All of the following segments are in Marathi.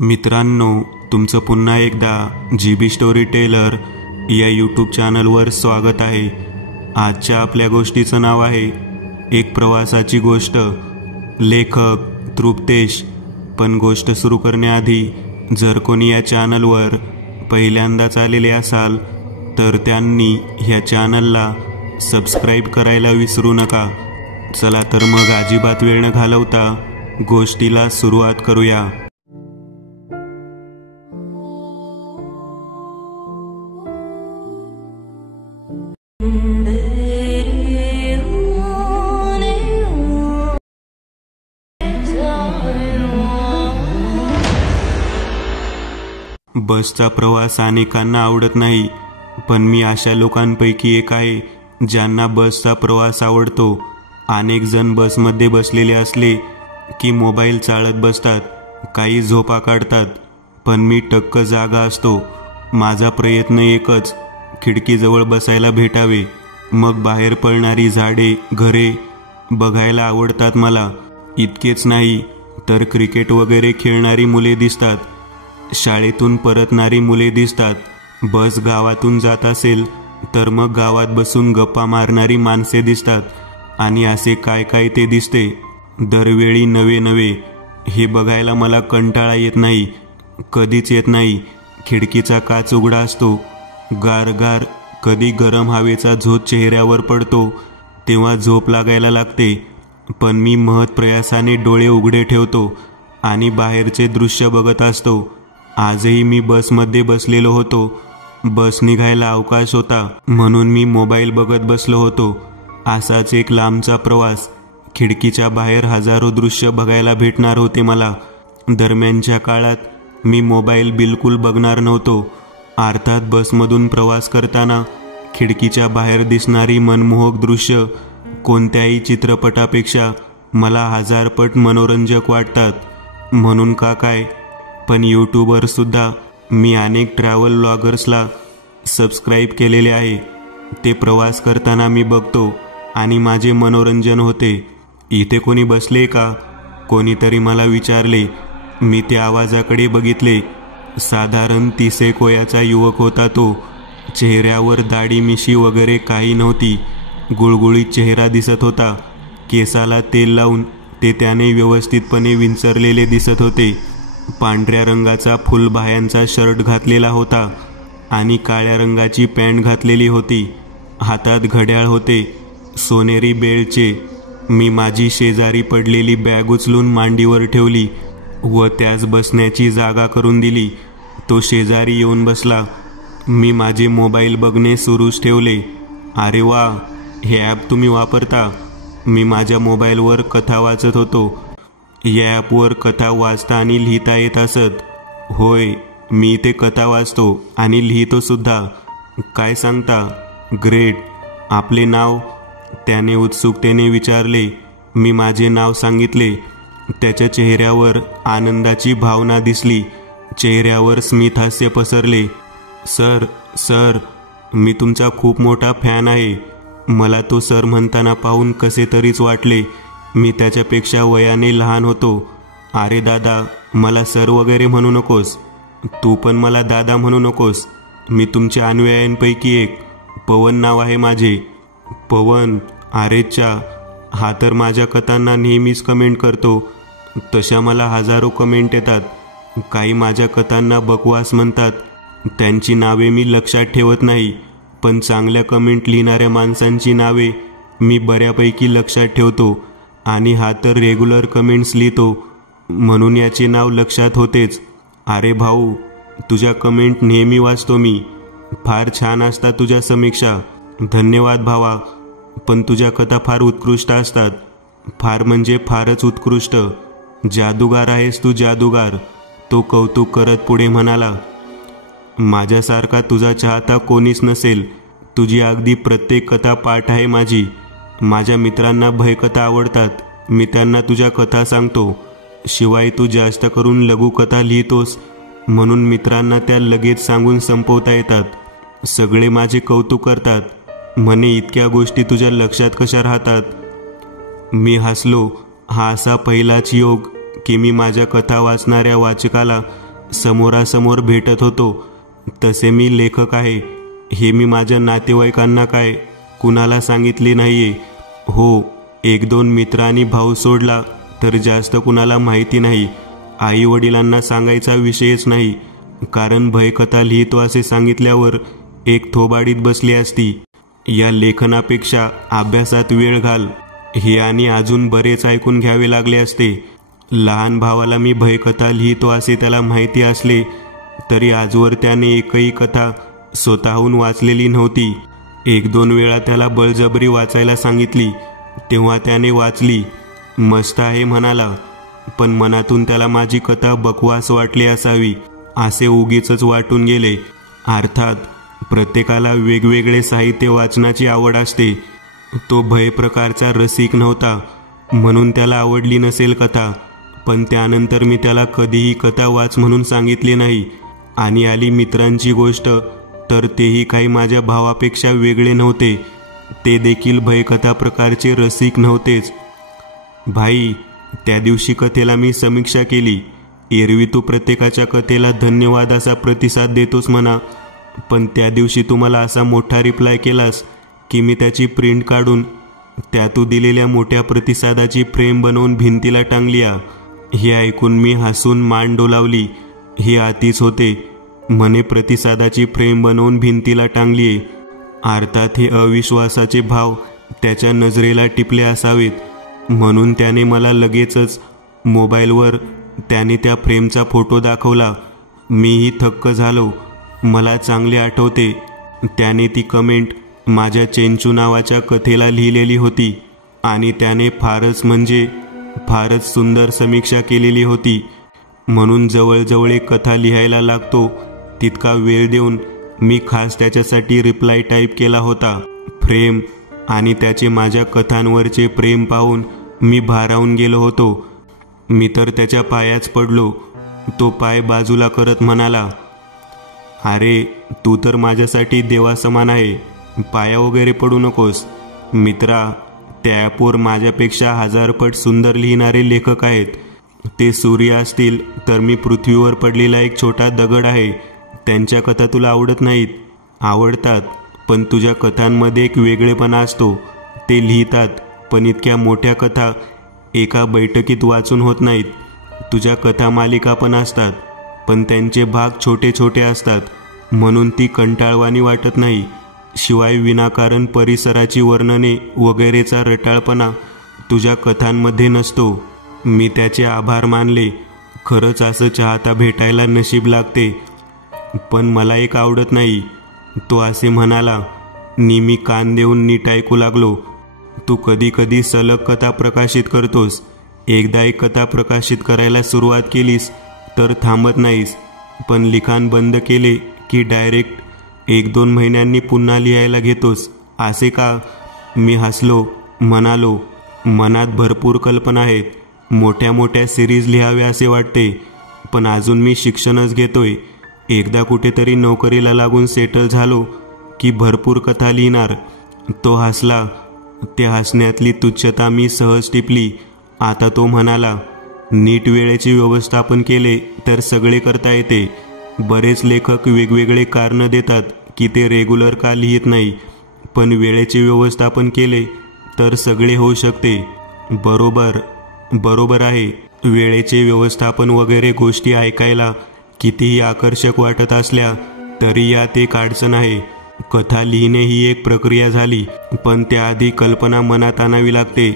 मित्रांनो, तुमचं पुन्हा एकदा GB स्टोरी टेलर या यूट्यूब चॅनलवर स्वागत आहे। आजच्या आपल्या गोष्टीचं नाव आहे एक प्रवासाची गोष्ट। लेखक तृप्तेश। पण गोष्ट सुरू करण्याआधी जर कोणी या चॅनलवर पहिल्यांदाच आलेले असाल तर त्यांनी ह्या चॅनलला सबस्क्राईब करायला विसरू नका। चला तर मग अजिबात वेळ न घालवता गोष्टीला सुरुवात करूया। बसचा प्रवास अनेकांना आवडत नाही, पण मी अशा लोकांपैकी एक आहे ज्यांना बसचा प्रवास आवडतो। अनेक जण बसमध्ये बसलेले असले की मोबाईल चाळत बसतात, काही झोपा काढतात, पण मी टक्क जागा असतो। माझा प्रयत्न एकच, खिडकीजवळ बसायला भेटावे। मग बाहेर पळणारी झाडे, घरे बघायला आवडतात मला। इतकेच नाही तर क्रिकेट वगैरे खेळणारी मुले दिसतात, शाळेतून परतणारी मुले दिसतात। बस गावातून जात असेल तर मग गावात बसून गप्पा मारणारी माणसे दिसतात, आणि असे काय काय ते दिसते। दरवेळी नवे नवे। हे बघायला मला कंटाळा येत नाही, कधीच येत नाही। खिडकीचा काच उघडा असतो, गारगार कधी गरम हवेचा झोत चेहऱ्यावर पडतो तेव्हा झोप लागायला लागते। पण मी महत्प्रयासाने डोळे उघडे ठेवतो आणि बाहेरचे दृश्य बघत असतो। आजही मी बसमध्ये बसलेलो होतो। बस निघायला अवकाश होता म्हणून मी मोबाईल बघत बसलो होतो। असाच एक लांबचा प्रवास। खिडकीच्या बाहेर हजारो दृश्य बघायला भेटणार होते मला। दरम्यानच्या काळात मी मोबाईल बिलकुल बघणार नव्हतो। अर्थात बसमधून प्रवास करताना खिडकीच्या बाहेर दिसणारी मनमोहक दृश्य कोणत्याही चित्रपटापेक्षा मला 1000 पट मनोरंजक वाटतात। म्हणून का काय, पण यूट्यूबवर सुद्धा मी अनेक ट्रॅव्हल व्लॉगर्सला सबस्क्राईब केलेले आहे। ते प्रवास करताना मी बघतो आणि माझे मनोरंजन होते। इथे कोणी बसले का, कोणीतरी मला विचारले। मी त्या आवाजाकडे बघितले। साधारण 30 वयाचा युवक होता तो। चेहऱ्यावर दाढी मिशी वगैरे काही नव्हती, गुळगुळीत चेहरा दिसत होता। केसाला तेल लावून ते त्याने व्यवस्थितपणे विंचरलेले दिसत होते। पांढऱ्या रंगाचा फुलबाह्यांचा शर्ट घातलेला होता आणि काळ्या रंगाची पॅन्ट घातलेली होती। हातात घड्याळ होते, सोनेरी बेल्टचे। मी माझी शेजारी पडलेली बॅग उचलून मांडीवर ठेवली व त्याच बसण्याची जागा करून दिली। तो शेजारी येऊन बसला। मी माझे मोबाईल बघणे सुरूच ठेवले। अरे वा, हे ॲप तुम्ही वापरता? मी माझ्या मोबाईलवर कथा वाचत होतो। या ॲपवर कथा वाचता आणि लिहिता येत असत? होय, मी ते कथा वाचतो आणि लिहितो सुद्धा। काय सांगता? ग्रेट। आपले नाव? त्याने उत्सुकतेने विचारले। मी माझे नाव सांगितले। त्याच्या चेहऱ्यावर आनंदाची भावना दिसली, चेहऱ्यावर स्मितहास्य पसरले। सर, मी तुमचा खूप मोठा फॅन आहे। मला तो सर म्हणताना पाहून कसे तरीच वाटले। मी त्याच्यापेक्षा वयाने लहान होतो। अरे दादा, मला सर वगैरे म्हणू नकोस। तू पण मला दादा म्हणू नकोस। मी तुमच्या अनुयायांपैकी एक, पवन नाव आहे माझे। पवन? अरेच्चा, हा तर माझ्या कथांना नेहमीच कमेंट करतो। तशा मला हजारो कमेंट येतात। काही माझ्या कथांना बकवास म्हणतात, त्यांची नावे मी लक्षात ठेवत नाही। पण चांगल्या कमेंट लिहिणाऱ्या माणसांची नावे मी बऱ्यापैकी लक्षात ठेवतो, आणि हा तर रेग्युलर कमेंट्स लिहितो म्हणून याचे नाव लक्षात होतेच। अरे भाऊ, तुझ्या कमेंट नेहमी वाचतो मी। फार छान असतात तुझ्या समीक्षा। धन्यवाद भावा। पण तुझ्या कथा फार उत्कृष्ट असतात, फार म्हणजे फारच उत्कृष्ट। जादूगार आहेस तू, जादूगार। तो कौतुक करत पुढे म्हणाला। माझ्यासारखा तुझा चाहता कोणीच नसेल। तुझी अगदी प्रत्येक कथा पाठ आहे माझी। माझ्या मित्रांना भयकथा आवडतात, मी त्यांना तुझ्या कथा सांगतो। शिवाय तू जास्त करून लघुकथा लिहितोस म्हणून मित्रांना त्या लगेच सांगून संपवता येतात। सगळे माझे कौतुक करतात, म्हणे इतक्या गोष्टी तुझ्या लक्षात कशा राहतात? मी हसलो। हा असा पहिलाच योग की मी माझ्या कथा वाचणाऱ्या वाचकाला समोरासमोर भेटत होतो तसे मी लेखक आहे हे मी माझ्या नातेवाईकांना काय कुणाला सांगितले नाहीये. हो, 1-2 मित्र आणि भाऊ सोडला तर जास्त कुणाला माहिती नाही. आई वडिलांना सांगायचा विषयच नाही, कारण भयकथा लिहितो असे सांगितल्यावर एक थोबाडीत बसली असती. या लेखनापेक्षा अभ्यासात वेळ घाल हे आणि अजून बरेच ऐकून घ्यावे लागले असते. लहान भावाला मी भयकथा लिहितो असे त्याला माहिती असले तरी आजवर त्याने एकही कथा स्वतःहून वाचलेली नव्हती. 1-2 वेळा त्याला बळजबरी वाचायला सांगितली तेव्हा त्याने वाचली. मस्त आहे म्हणाला, पण मनातून त्याला माझी कथा बकवास वाटली असावी असे उगीचच वाटून गेले. अर्थात प्रत्येकाला वेगवेगळे साहित्य वाचनाची आवड असते. तो भय प्रकारचा रसिक नव्हता म्हणून त्याला आवडली नसेल कथा, पण त्यानंतर मी त्याला कधीही कथा वाच म्हणून सांगितले नाही. आणि आली मित्रांची गोष्ट तर तेही काही माझ्या भावापेक्षा वेगळे नव्हते. ते देखील भयकथा प्रकारचे रसिक नव्हतेच. भाई, त्या दिवशी कथेला मी समीक्षा केली. एरवी तू प्रत्येकाच्या कथेला धन्यवाद असा प्रतिसाद देतोस म्हणा, पण त्या दिवशी तुम्हाला असा मोठा रिप्लाय केलास की मी त्याची प्रिंट काढून त्या तू दिलेल्या मोठ्या प्रतिसादाची फ्रेम बनवून भिंतीला टांगली. हे ऐकून मी हसून मान डोलावली. हे आतीच होते म्हणे प्रतिसादाची फ्रेम बनवून भिंतीला टांगलीये. अर्थात हे अविश्वासाचे भाव त्याच्या नजरेला टिपले असावेत म्हणून त्याने मला लगेचच मोबाईलवर त्याने त्या फ्रेमचा फोटो दाखवला. मीही थक्क झालो. मला चांगले आठवते त्याने ती कमेंट माझ्या चेंचू नावाच्या कथेला लिहिलेली होती आणि त्याने फारच सुंदर समीक्षा केलेली होती. म्हणून जवळजवळ एक कथा लिहायला लागतो तितका वेळ देऊन मी खास त्याच्यासाठी रिप्लाय टाईप केला होता. फ्रेम आणि त्याचे माझ्या कथांवरचे प्रेम पाहून मी भारावून गेलो होतो. मी तर त्याच्या पायाच पडलो. तो पाय बाजूला करत म्हणाला, अरे तू तर माझ्यासाठी देवासमान आहे, पाया वगैरे पडू नकोस. मित्रा, त्या ॲपवर माझ्यापेक्षा 1000 पट सुंदर लिहिणारे लेखक आहेत. ते सूर्य असतील तर मी पृथ्वीवर पडलेला एक छोटा दगड आहे. त्यांच्या कथा तुला आवडत नाहीत? आवडतात, पण तुझ्या कथांमध्ये एक वेगळेपणा असतो. ते लिहितात, पण इतक्या मोठ्या कथा एका बैठकीत वाचून होत नाहीत. तुझ्या कथा मालिका पण असतात, पण त्यांचे भाग छोटे छोटे असतात म्हणून ती कंटाळवाणी वाटत नाही. शिवाय विनाकारण परिसराची वर्णने वगैरेचा रटाळपणा तुझ्या कथांमध्ये नसतो. मी त्याचे आभार मानले. खरंच असं चाहता भेटायला नशीब लागते. पण मला एक आवडत नाही, तो असे म्हणाला. मी कान देऊन नीट ऐकू लागलो. तू कधी कधी सलग कथा प्रकाशित करतोस. एकदा एक कथा प्रकाशित करायला सुरुवात केलीस तर थांबत नाहीस, पण लिखाण बंद केले की डायरेक्ट 1-2 महिन्यांनी पुन्हा लिहायला घेतोस, असे का? मी हसलो. म्हणालो, मनात भरपूर कल्पना आहेत. मोठ्या मोठ्या सिरीज लिहाव्या असे वाटते, पण अजून मी शिक्षणच घेतोय. एकदा कुठेतरी नोकरीला लागून सेटल झालो की भरपूर कथा लिहिणार. तो हसला. त्या हसण्यातली तुच्छता मी सहज टिपली. आता तो म्हणाला, नीट वेळेचे व्यवस्थापन केले तर सगळे करता येते. बरेच लेखक वेगवेगळे कारण देतात की ते रेग्युलर का लिहित नाही, पण वेळेचे व्यवस्थापन केले तर सगळे होऊ शकते. बरोबर आहे. वेळेचे व्यवस्थापन वगैरे गोष्टी ऐकायला कितीही आकर्षक वाटत असल्या तरी यात एक अडचण आहे. कथा लिहिणे ही एक प्रक्रिया झाली, पण त्याआधी कल्पना मनात आणावी लागते.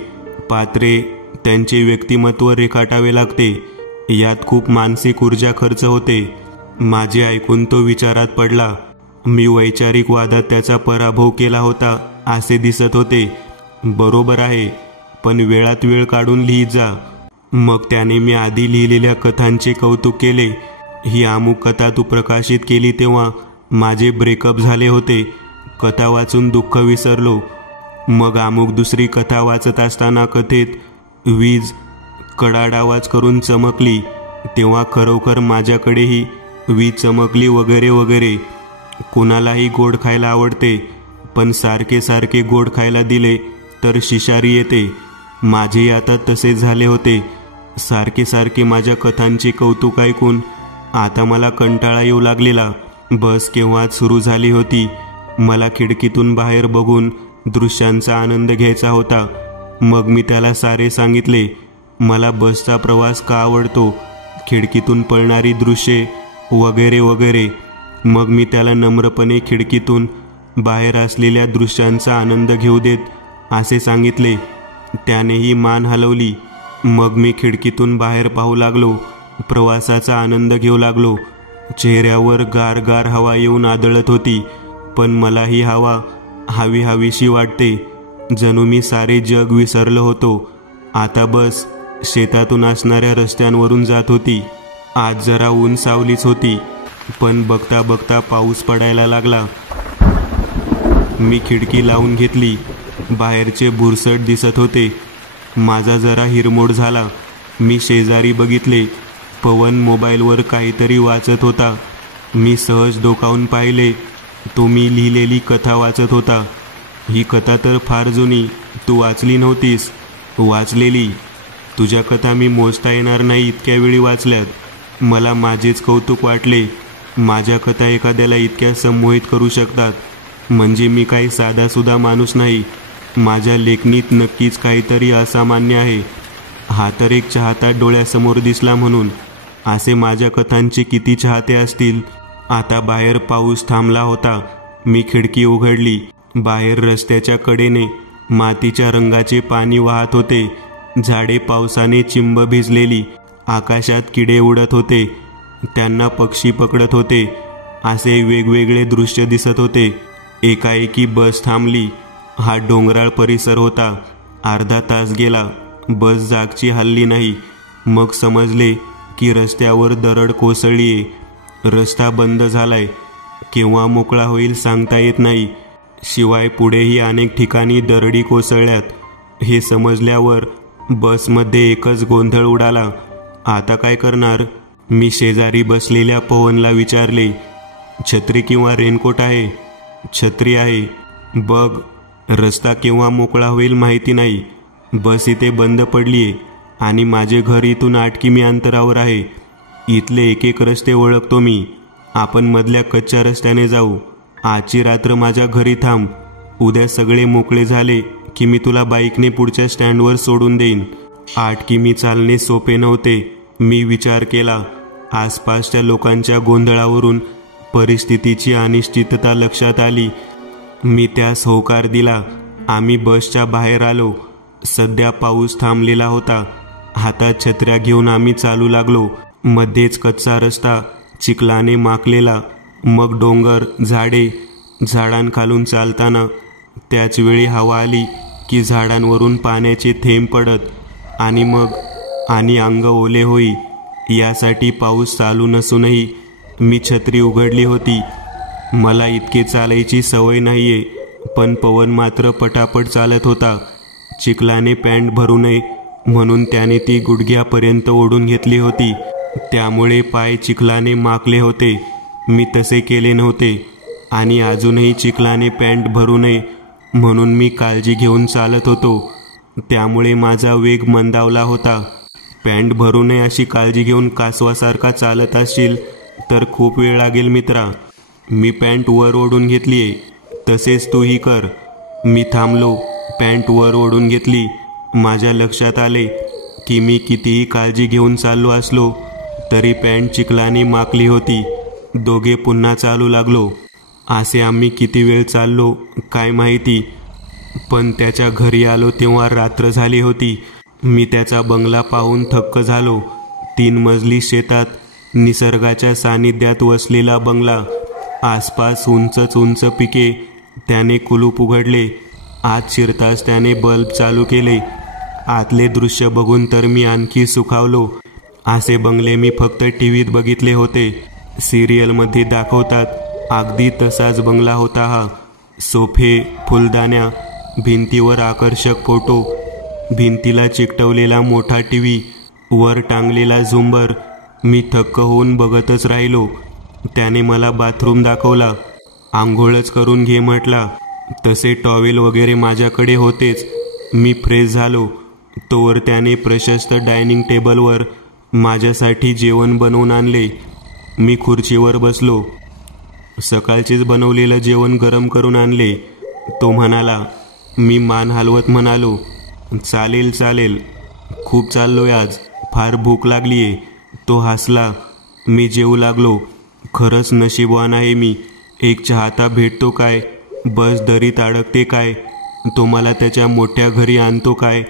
पात्रे, त्यांचे व्यक्तिमत्व रेखाटावे लागते. यात खूप मानसिक ऊर्जा खर्च होते. माझे ऐकून तो विचारात पडला. मी वैचारिक वादात त्याचा पराभव केला होता असे दिसत होते. बरोबर आहे, पण वेळात वेळ काढून लिहित जा. मग त्याने मी आधी लिहिलेल्या कथांचे कौतुक केले. ही अमुक कथा तू प्रकाशित केली तेव्हा माझे ब्रेकअप झाले होते. कथा वाचून दुःख विसरलो. मग अमुक दुसरी कथा वाचत असताना कथेत वीज कडाड आवाज करून चमकली तेव्हा खरोखर माझ्याकडेही वीज चमकली वगैरे वगैरे. कुणालाही गोड खायला आवडते, पण सारखे सारखे गोड खायला दिले तर शिशारी येते. माझेही आता तसेच झाले होते. सारखे सारखे माझ्या कथांचे कौतुक ऐकून आता मला कंटाळा येऊ लागलेला. बस केव्हाच सुरू झाली होती. मला खिडकीतून बाहेर बघून दृश्यांचा आनंद घ्यायचा होता. मग मी त्याला सारे सांगितले. मला बसचा प्रवास का आवडतो, खिडकीतून पळणारी दृश्ये वगैरे वगैरे. मग मी त्याला नम्रपणे खिडकीतून बाहेर असलेल्या दृश्यांचा आनंद घेऊ देत असे सांगितले. त्यानेही मान हलवली. मग मी खिडकीतून बाहेर पाहू लागलो. प्रवासाचा आनंद घेऊ लागलो. चेहऱ्यावर गार गार हवा येऊन आदळत होती. पण मला ही हवा हवीशी वाटते. जणू मी सारे जग विसरलो होतो. आता बस शेतातून असणाऱ्या रस्त्यांवरून जात होती. आज जरा ऊन सावलीच होती, पण बघता बघता पाऊस पडायला लागला. मी खिडकी लावून घेतली. बाहेरचे बुरसट दिसत होते. माझा जरा हिरमोड झाला. मी शेजारी बघितले. पवन मोबाईलवर काहीतरी वाचत होता. मी सहज डोकावून पाहिले. तो मी लिहिलेली कथा वाचत होता. ही कथा तर फार जुनी. तू वाचली नव्हतीस? वाचलेली. तुझ्या कथा मी मोजता येणार नाही इतक्या वेळी वाचल्यात. मला माझेच कौतुक वाटले. माझ्या कथा एखाद्याला इतक्या संमोहित करू शकतात म्हणजे मी काही साधासुद्धा माणूस नाही. माझ्या लेखणीत नक्कीच काहीतरी असामान्य आहे. हा तर एक चाहता डोळ्यासमोर दिसला म्हणून. असे माझ्या कथांचे किती चाहते असतील. आता बाहेर पाऊस थांबला होता. मी खिडकी उघडली. बाहेर रस्त्याच्या कडेने मातीच्या रंगाचे पाणी वाहत होते. झाडे पावसाने चिंब भिजलेली. आकाशात किडे उडत होते. त्यांना पक्षी पकडत होते. असे वेगवेगळे दृश्य दिसत होते. एकाएकी बस थांबली. हा डोंगराळ परिसर होता. अर्धा तास गेला. बस जागची हलली नाही. मग समजले की रस्त्यावर दरड कोसळलीये. रस्ता बंद झालाय. केव्हा मोकळा होईल सांगता येत नाही. शिवाय पुढेही अनेक ठिकाणी दरडी कोसळल्यात. हे समजल्यावर बसमध्ये एकच गोंधळ उडाला. आता काय करणार? मी शेजारी बसलेल्या पवनला विचारले. छत्री किंवा रेनकोट आहे? छत्री आहे. बघ, रस्ता केव्हा मोकळा होईल माहिती नाही. बस इथे बंद पडलीये आणि माझे घर इथून 8 किमी अंतरावर आहे. इथले एक एक रस्ते ओळखतो मी. आपण मधल्या कच्च्या रस्त्याने जाऊ. आजची रात्र माझ्या घरी थांब. उद्या सगळे मोकळे झाले की मी तुला बाईकने पुढच्या स्टँडवर सोडून देईन. 8 किमी चालणे सोपे नव्हते. मी विचार केला. आसपासच्या लोकांच्या गोंधळावरून परिस्थितीची अनिश्चितता लक्षात आली. मी त्यास होकार दिला. आम्ही बसच्या बाहेर आलो. सध्या पाऊस थांबलेला होता. हातात छत्र्या घेऊन आम्ही चालू लागलो. मध्येच कच्चा रस्ता, चिखलाने माखलेला. मग डोंगर, झाडे. झाडांखालून चालताना त्याच वेळी हवा आली की झाडांवरून पाण्याचे थेंब पडत आणि अंग ओले होई. यासाठी पाऊस चालू नसूनही मी छत्री उघडली होती. मला इतके चालायची सवय नाहीये, पण पवन मात्र पटापट चालत होता. चिखलाने पॅन्ट भरू नये म्हणून त्याने ती गुडघ्यापर्यंत ओढून घेतली होती. त्यामुळे पाय चिखलाने माखले होते. मी तसे केले नव्हते आणि अजूनही चिखलाने पॅन्ट भरू नये म्हणून मी काळजी घेऊन चालत होतो. त्यामुळे माझा वेग मंदावला होता. पॅन्ट भरू नये अशी काळजी घेऊन कासवासारखा चालत असशील तर खूप वेळ लागेल मित्रा. मी पॅन्ट वर ओढून घेतलीये, तसेच तूही कर. मी थांबलो. पॅन्ट वर ओढून घेतली. माझ्या लक्षात आले की मी कितीही काळजी घेऊन चाललो असलो तरी पॅन्ट चिखलाने माखली होती. दोघे पुन्हा चालू लागलो. असे आम्ही किती वेळ चाललो काय माहिती, पण त्याच्या घरी आलो तेव्हा रात्र झाली होती. मी त्याचा बंगला पाहून थक्क झालो. 3 मजली शेतात निसर्गाच्या सानिध्यात वसलेला बंगला. आसपास उंचच उंच पिके. त्याने कुलूप उघडले. आत शिरताच त्याने बल्ब चालू केले. आतले दृश्य बघून तर मी आणखी सुखावलो. असे बंगले मी फक्त टीव्हीत बघितले होते. सिरियलमध्ये दाखवतात अगदी तसाच बंगला होता हा. सोफे, फुलदाण्या, भिंतीवर आकर्षक फोटो, भिंतीला चिकटवलेला मोठा टीव्ही, वर टांगलेला झुंबर. मी थक्क होऊन बघतच राहिलो. त्याने मला बाथरूम दाखवला. आंघोळच करून घे म्हटला. तसे टॉवेल वगैरे माझ्याकडे होतेच. मी फ्रेश झालो. तोवर त्याने प्रशस्त डायनिंग टेबलवर माझ्यासाठी जेवण बनवून आणले. मी खुर्चीवर बसलो. सकाळचेच बनवलेलं जेवण गरम करून आणले. तो म्हणाला. मी मान हलवत म्हणालो, चालेल चालेल, खूप चाललोय आज, फार भूक लागलीये. तो हसला. मी जेवू लागलो. खरंच नशीबवान आहे मी. एक चाहता भेटतो काय, बस दरीत अडकते काय, तो मला त्याच्या मोठ्या घरी आणतो काय,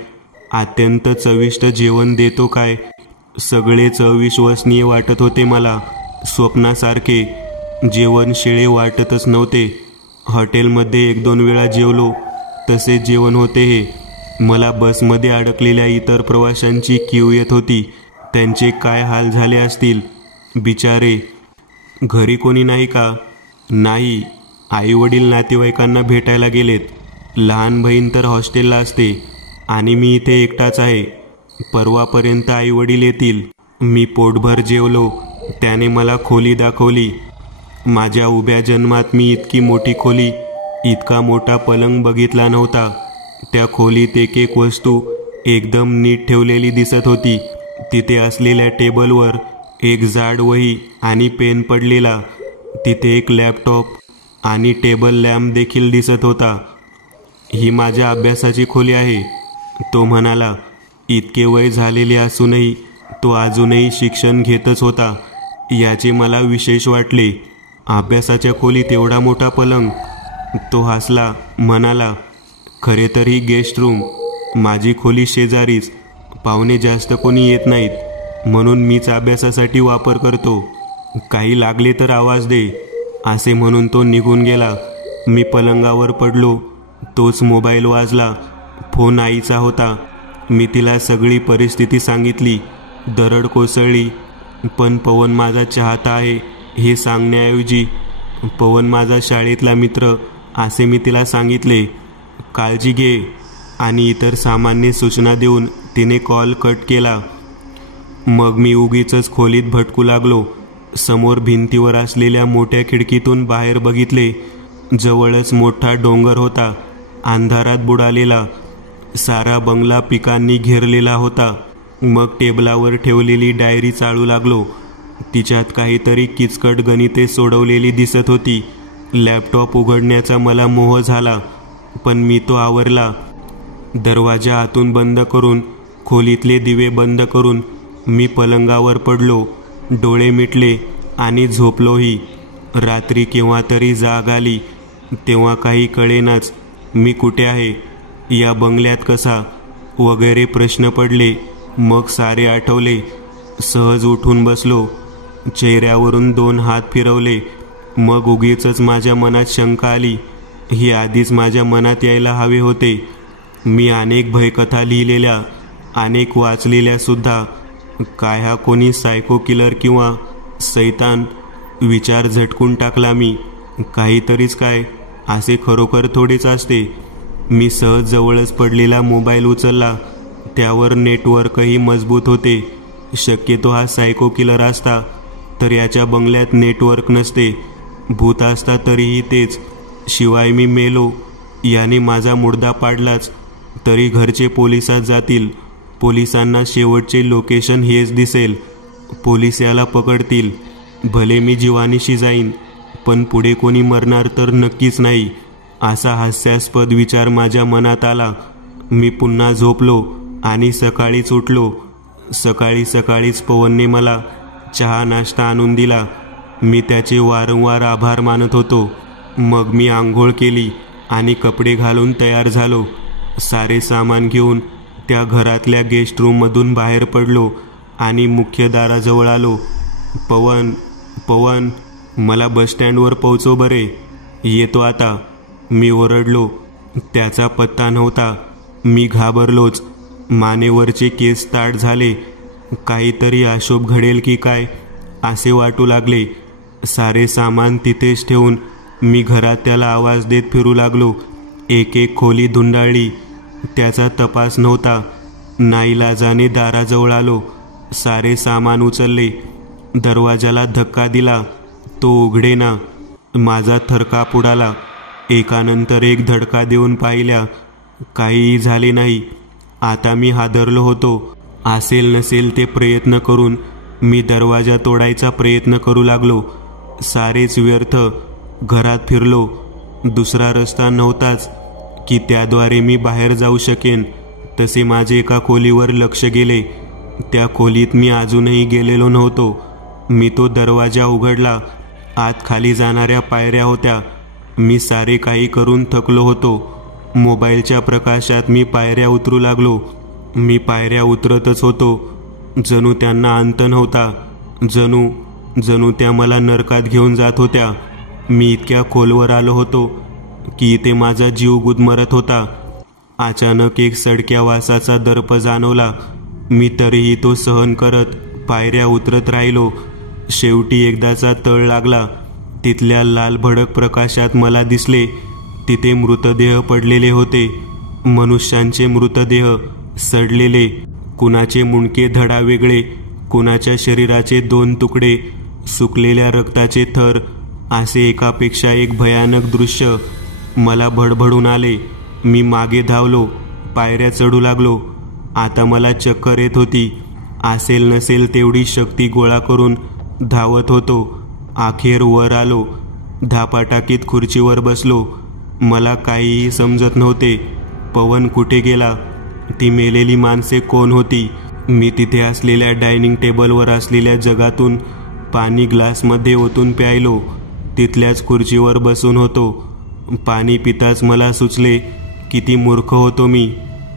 अत्यंत चविष्ट जेवण देतो काय. सगळेच अविश्वसनीय वाटत होते मला, स्वप्नासारखे. जेवण शिळे वाटतच नव्हते. हॉटेलमध्ये 1-2 वेळा जेवलो तसे जेवण होते हे. मला बसमध्ये अडकलेल्या इतर प्रवाशांची कीव येत होती. त्यांचे काय हाल झाले असतील बिचारे. घरी कोणी नाही का? नाही, आईवडील नातेवाईकांना भेटायला गेलेत. लहान बहीण तर हॉस्टेलला असते आणि मी इथे एकटाच आहे. परवापर्यंत आईवडील येतील. मी पोटभर जेवलो. त्याने मला खोली दाखवली. माझ्या उभ्या जन्मात मी इतकी मोठी खोली, इतका मोठा पलंग बघितला नव्हता. त्या खोलीत एक एक वस्तू एकदम नीट ठेवलेली दिसत होती. तिथे असलेल्या टेबलवर एक जाड वही आणि पेन पडलेला. तिथे एक लॅपटॉप आणि टेबल लॅम्प देखील दिसत होता. ही माझ्या अभ्यासाची खोली आहे, तो म्हणाला. इतके वय झालेले असूनही तो अजूनही शिक्षण घेतच होता, याचे मला विशेष वाटले. अभ्यासाच्या खोलीत एवढा मोठा पलंग. तो हसला, म्हणाला, खरे तर ही गेस्ट रूम. माझी खोली शेजारीच. पाहुणे जास्त कोणी येत नाहीत, म्हणून मीच अभ्यासासाठी वापर करतो. काही लागले तर आवाज दे, असे म्हणून तो निघून गेला. मी पलंगावर पडलो. तोच मोबाईल वाजला. फोन आईचा होता. मी तिला सगळी परिस्थिती सांगितली. दरड कोसळली. पण पवन माझा चाहता आहे हे सांगण्याऐवजी पवन माझा शाळेतला मित्र असे मी तिला सांगितले. काळजी घे आणि इतर सामान्य सूचना देऊन तिने कॉल कट केला. मग मी उगीचच खोलीत भटकू लागलो. समोर भिंतीवर असलेल्या मोठ्या खिडकीतून बाहेर बघितले. जवळच मोठा डोंगर होता, अंधारात बुडालेला. सारा बंगला पिकांनी घेरलेला होता. मग टेबलावर ठेवलेली डायरी चाळू लागलो. तिच्यात काहीतरी किचकट गणिते सोडवलेली दिसत होती. लॅपटॉप उघडण्याचा मला मोह झाला, पण मी तो आवरला. दरवाजा आतून बंद करून, खोलीतले दिवे बंद करून मी पलंगावर पडलो. डोळे मिटले आणि झोपलोही. रात्री केव्हा तरी जाग आली. तेव्हा काही कळेनाच मी कुठे आहे, या बंगल्यात कसा, वगैरे प्रश्न पडले. मग सारे आठवले. सहज उठून बसलो. चेहऱ्यावरून 2 हात फिरवले. मग उगीचच माझ्या मनात शंका आली. ही आधीच माझ्या मनात यायला हवे होते. मी अनेक भयकथा लिहिलेल्या, अनेक वाचलेल्या सुद्धा. काय हा कोणी सायको किलर किंवा सैतान? विचार झटकून टाकला मी. काहीतरीच काय, असे खरोखर थोडेच असते. मी सहज जवळच पडलेला मोबाईल उचलला. त्यावर नेटवर्कही मजबूत होते. शक्यतो हा सायको किलर असता तर याच्या बंगल्यात नेटवर्क नसते. भूत असता तरीही तेच. शिवाय मी मेलो, याने माझा मुर्दा पाडलाच तरी घरचे पोलिसात जातील. पोलिसांना शेवटचे लोकेशन हेच दिसेल. पोलीस याला पकडतील. भले मी जीवानीशी जाईन, पण पुढे कोणी मरणार तर नक्कीच नाही. असा हास्यास्पद विचार माझ्या मनात आला. मी पुन्हा झोपलो आणि सकाळीच उठलो. सकाळीच पवनने मला चहा नाश्ता आणून दिला. मी त्याचे वारंवार आभार मानत होतो. मग मी आंघोळ केली आणि कपडे घालून तयार झालो. सारे सामान घेऊन त्या घरातल्या गेस्ट रूममधून बाहेर पडलो आणि मुख्य दाराजवळ आलो. पवन, मला बसस्टँडवर पोहोचव बरे, येतो आता, मी ओरडलो. त्याचा पत्ता नव्हता. मी घाबरलोच. मानेवरचे केस ताठ झाले. काहीतरी अशुभ घडेल की काय असे वाटू लागले. सारे सामान तिथेच ठेवून मी घरात त्याला आवाज देत फिरू लागलो. एक एक खोली धुंडाळली. त्याचा तपास नव्हता. नाईलाजाने दाराजवळ आलो. सारे सामान उचलले. दरवाजाला धक्का दिला. तो उघडेना. माझा थरकाप उडाला. एकानंतर एक धडका देऊन पाहिल्या. काहीही झाले नाही. आता मी हादरलो होतो. असेल नसेल ते प्रयत्न करून मी दरवाजा तोडायचा प्रयत्न करू लागलो. सारेच व्यर्थ. घरात फिरलो. दुसरा रस्ता नव्हताच की त्याद्वारे मी बाहेर जाऊ शकेन. तसे माझे एका खोलीवर लक्ष गेले. त्या खोलीत मी अजूनही गेलेलो नव्हतो. मी तो दरवाजा उघडला. आत खाली जाणाऱ्या पायऱ्या होत्या. मी सारे काही करून थकलो होतो. मोबाईलच्या प्रकाशात मी पायऱ्या उतरू लागलो. मी पायऱ्या उतरतच होतो. जणू त्यांना अंत नव्हता. जणू त्या मला नरकात घेऊन जात होत्या. मी इतक्या खोलवर आलो होतो की इथे माझा जीव गुदमरत होता. अचानक एक सडक्या वासाचा दर्प जाणवला. मी तरीही तो सहन करत पायऱ्या उतरत राहिलो. शेवटी एकदाचा तळ लागला. तिथल्या लाल भडक प्रकाशात मला दिसले तिथे मृतदेह पडलेले होते. मनुष्यांचे मृतदेह, सडलेले. कुणाचे मुंडके धडा वेगळे, कुणाच्या शरीराचे 2 तुकडे, सुकलेल्या रक्ताचे थर, असे एकापेक्षा एक भयानक दृश्य मला भडभडून आले. मी मागे धावलो. पायऱ्या चढू लागलो. आता मला चक्कर येत होती. असेल नसेल तेवढी शक्ती गोळा करून धावत होतो. अखेर वर आलो. धापाटाकीत खुर्चीवर बसलो. मला काहीही समजत नव्हते. पवन कुठे गेला? ती मेलेली माणसे कोण होती? मी तिथे असलेल्या डायनिंग टेबलवर असलेल्या जगातून पाणी ग्लासमध्ये ओतून प्यायलो. तिथल्याच खुर्चीवर बसून होतो. पाणी पिताच मला सुचले किती मूर्ख होतो मी.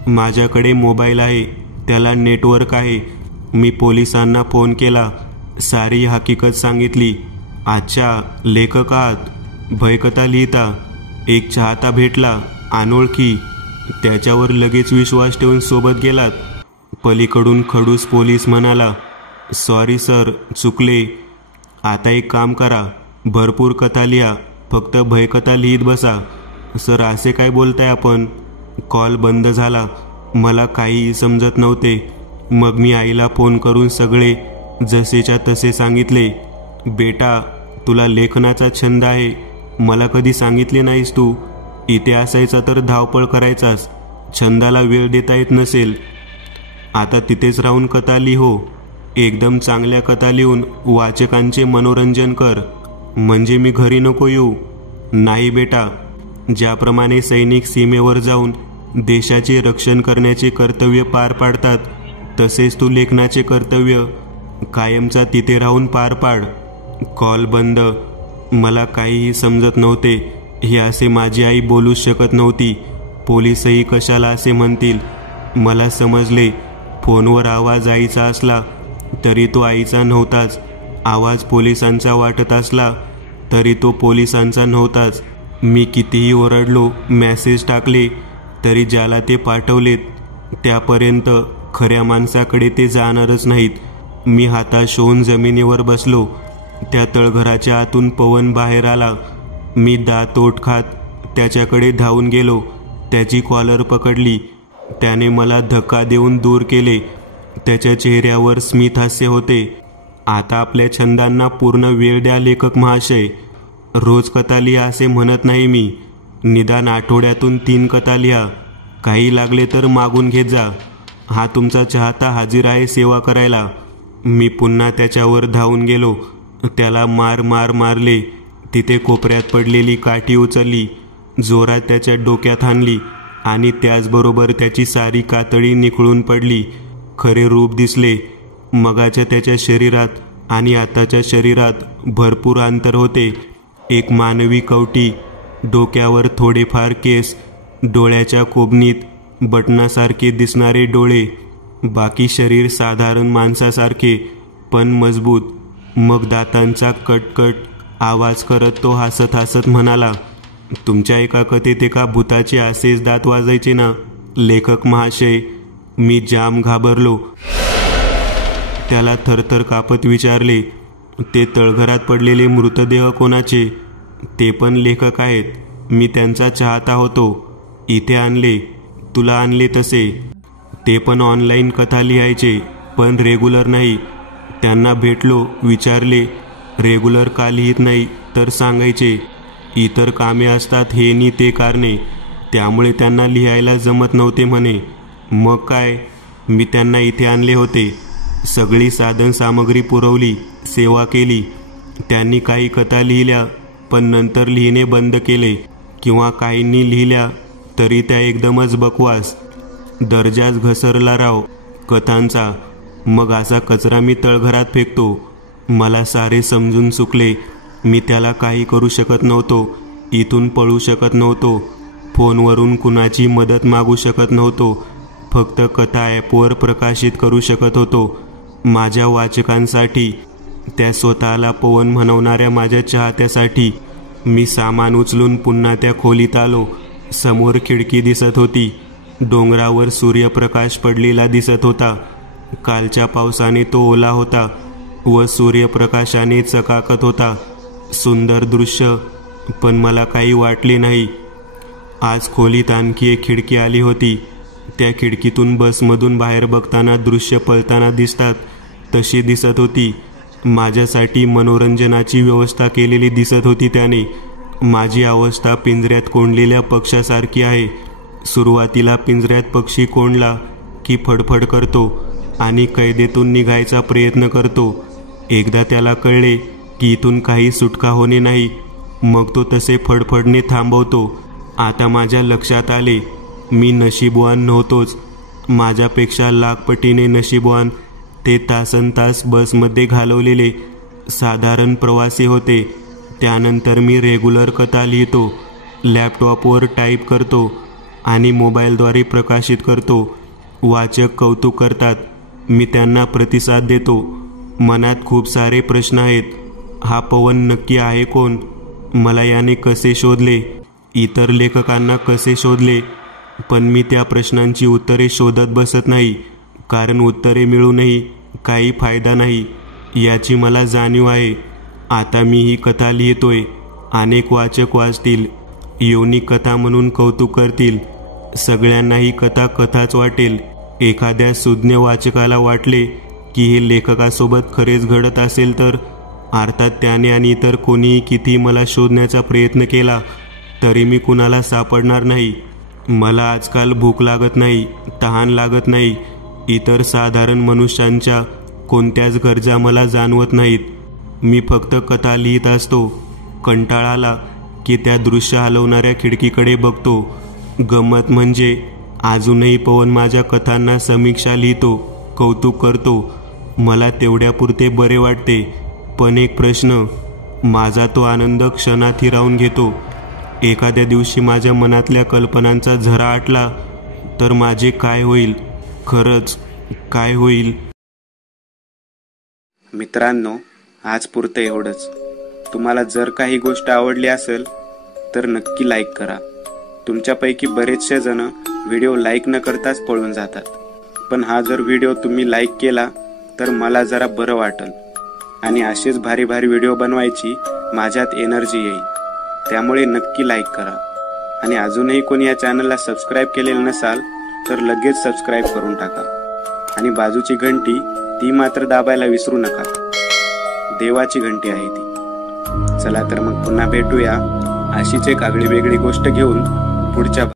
माझ्याकडे मोबाईल आहे, त्याला नेटवर्क आहे. मी पोलिसांना फोन केला. सारी हकीकत सांगितली. अच्छा, लेखक आहात, भयकथा लिहिता, एक चाहता भेटला, अनोळखी, त्याच्यावर लगेच विश्वास ठेवून सोबत गेलात. पलीकडून खडूस पोलीस म्हणाला, सॉरी सर, चुकले. आता एक काम करा, भरपूर कथा लिहा, फक्त भयकथा लिहित बसा. सर, असे काय बोलताय आपण? कॉल बंद झाला. मला काहीही समजत नव्हते. मग मी आईला फोन करून सगळे जसेच्या तसे सांगितले. बेटा, तुला लेखनाचा छंद आहे, मला कधी सांगितले नाहीस तू. इथे असायचा तर धावपळ करायचास. छंदाला वेळ देता येत नसेल. आता तिथेच राहून कथा लिहो. एकदम चांगल्या कथा लिहून वाचकांचे मनोरंजन कर. म्हणजे मी घरी नको येऊ. नाही बेटा, ज्याप्रमाणे सैनिक सीमेवर जाऊन देशाचे रक्षण करण्याचे कर्तव्य पार पाडतात, तसेच तू लेखनाचे कर्तव्य कायमचा तिथे राहून पार पाड. कॉल बंद. मला काहीही समजत नव्हते. हे असे माझी आई बोलूच शकत नव्हती. पोलीसही कशाला असे म्हणतील. मला समजले. फोनवर आवाज आईचा असला तरी तो आईचा नव्हताच. आवाज पोलिसांचा वाटत असला तरी तो पोलिसांचा नव्हताच. मी कितीही ओरडलो, मेसेज टाकले, तरी ज्याला ते पाठवलेत त्यापर्यंत खऱ्या माणसाकडे ते जाणारच नाहीत. मी हाताश होऊन जमिनीवर बसलो. त्या तळघराच्या आतून पवन बाहेर आला. मी दात ओठ खात त्याच्याकडे धावून गेलो. त्याची कॉलर पकडली. त्याने मला धक्का देऊन दूर केले. त्याच्या चेहऱ्यावर स्मित हास्य होते. आता आपल्या छंदांना पूर्ण वेळ द्या लेखक महाशय. रोज कथा लिहा असे म्हणत नाही मी. निदान आठवड्यातून 3 कथा लिहा. काही लागले तर मागून घेत जा. हा तुमचा चाहता हाजीर आहे सेवा करायला. मी पुन्हा त्याच्यावर धावून गेलो. त्याला मारले. तिथे कोपऱ्यात पडलेली काठी उचलली, जोरात त्याच्या डोक्यात हाणली आणि त्याचबरोबर त्याची सारी कातडी निखळून पडली. खरे रूप दिसले. मगाच्या त्याच्या शरीरात आणि आताच्या शरीरात भरपूर अंतर होते. एक मानवी कवटी, डोक्यावर थोडेफार केस, डोळ्याच्या कोबणीत बटनासारखे दिसणारे डोळे, बाकी शरीर साधारण माणसासारखे पण मजबूत. मग दातांचा कटकट आवाज करत तो हसत हसत म्हणाला, तुमच्या एका कथेत एका भूताचे असेच दात वाजायचे ना लेखक महाशय? मी जाम घाबरलो. त्याला थरथर कापत विचारले, ते तळघरात पडलेले मृतदेह कोणाचे? ते पण लेखक आहेत. मी त्यांचा चाहता होतो. इथे आणले, तुला आणले तसे. ते पण ऑनलाईन कथा लिहायचे, पण रेग्युलर नाही. त्यांना भेटलो, विचारले रेग्युलर का लिहित नाही, तर सांगायचे इतर कामे असतात हे नी ते कारणे, त्यामुळे त्यांना लिहायला जमत नव्हते म्हणे. मग काय, मी त्यांना इथे आणले होते. सगळी साधन सामग्री पुरवली, सेवा केली. त्यांनी काही कथा लिहिल्या, पण नंतर लिहिणे बंद केले, किंवा काहींनी लिहिल्या तरी त्या एकदमच बकवास. दर्जाच घसरला राव कथांचा. मग असा कचरा मी तळघरात फेकतो. मला सारे समजून चुकले. मी त्याला काही करू शकत नव्हतो. इथून पळू शकत नव्हतो. फोनवरून कुणाची मदत मागू शकत नव्हतो. फक्त कथा ॲपवर प्रकाशित करू शकत होतो. माझ्या वाचकांसाठी, त्या स्वतःला पवन म्हणवणाऱ्या माझ्या चाहत्यासाठी. मी सामान उचलून पुन्हा त्या खोलीत आलो. समोर खिडकी दिसत होती. डोंगरावर सूर्यप्रकाश पडलेला दिसत होता. कालच्या पावसाने तो ओला होता व सूर्यप्रकाशाने चकाकत होता. सुंदर दृश्य, पण मला काही वाटले नाही. आज खोलीत आणखी एक खिडकी आली होती. त्या खिडकीतून बसमधून बाहेर बघताना दृश्य पळताना दिसतात तशी दिसत होती. माझ्यासाठी मनोरंजनाची व्यवस्था केलेली दिसत होती त्याने. माझी अवस्था पिंजऱ्यात कोंडलेल्या पक्ष्यासारखी आहे. सुरुवातीला पिंजऱ्यात पक्षी कोंडला की फडफड करतो आणि कैदेतून निघायचा प्रयत्न करतो. एकदा त्याला कळले की इथून काही सुटका होणे नाही, मग तो तसे फडफडणे थांबवतो. आता माझ्या लक्षात आले, मी नशीबवान नव्हतोच. माझ्यापेक्षा लाखपटीने नशीबवान ते तासनतास बसमध्ये घालवलेले साधारण प्रवासी होते. त्यानंतर मी रेग्युलर कथा लिहितो, लॅपटॉपवर टाईप करतो आणि मोबाईलद्वारे प्रकाशित करतो. वाचक कौतुक करतात. मी त्यांना प्रतिसाद देतो. मनात खूप सारे प्रश्न आहेत. हा पवन नक्की आहे कोण? मला याने कसे शोधले? इतर लेखकांना कसे शोधले? पण मी त्या प्रश्नांची उत्तरे शोधत बसत नाही, कारण उत्तरे मिळूनही काही फायदा नाही याची मला जाणीव आहे. आता मी ही कथा लिहितोय. अनेक वाचक वाचतील, युनिक कथा म्हणून कौतुक करतील. सगळ्यांना ही कथा कथाच वाटेल. एखाद्या सुज्ञ वाचकाला वाटले की हे लेखकासोबत खरेच घडत असेल तर, अर्थात त्याने आणि इतर कोणीही किती मला शोधण्याचा प्रयत्न केला तरी मी कुणाला सापडणार नाही. मला आजकाल भूक लागत नाही, तहान लागत नाही. इतर साधारण मनुष्यांच्या कोणत्याच गरजा मला जाणवत नाहीत. मी फक्त कथा लिहित असतो. कंटाळा आला की त्या दृश्य हलवणाऱ्या खिडकीकडे बघतो. गंमत म्हणजे अजूनही पवन माझ्या कथांना समीक्षा लिहितो, कौतुक करतो. मला तेवढ्यापुरते बरे वाटते. पण एक प्रश्न, माझा तो आनंद क्षणात हिरावून घेतो. एखाद्या दिवशी माझ्या मनातल्या कल्पनांचा झरा आटला तर माझे काय होईल? खरंच काय होईल? मित्रांनो, आज पुरतं एवढंच. तुम्हाला जर काही गोष्ट आवडली असेल तर नक्की लाईक करा. तुमच्यापैकी बरेचसे जण व्हिडिओ लाईक न करताच पळून जातात. पण हा जर व्हिडिओ तुम्ही लाईक केला तर मला जरा बरं वाटेल आणि असेच भारी भारी व्हिडिओ बनवायची माझ्यात एनर्जी येईल. त्यामुळे नक्की लाईक करा. आणि अजूनही कोणी या चॅनलला सबस्क्राईब केलेलं नसाल तर लगेच सबस्क्राईब करून टाका. आणि बाजूची घंटी ती मात्र दाबायला विसरू नका. देवाची घंटी आहे ती. चला तर मग पुन्हा भेटूया अशीच एक आगळी वेगळी गोष्ट घेऊन पुढच्या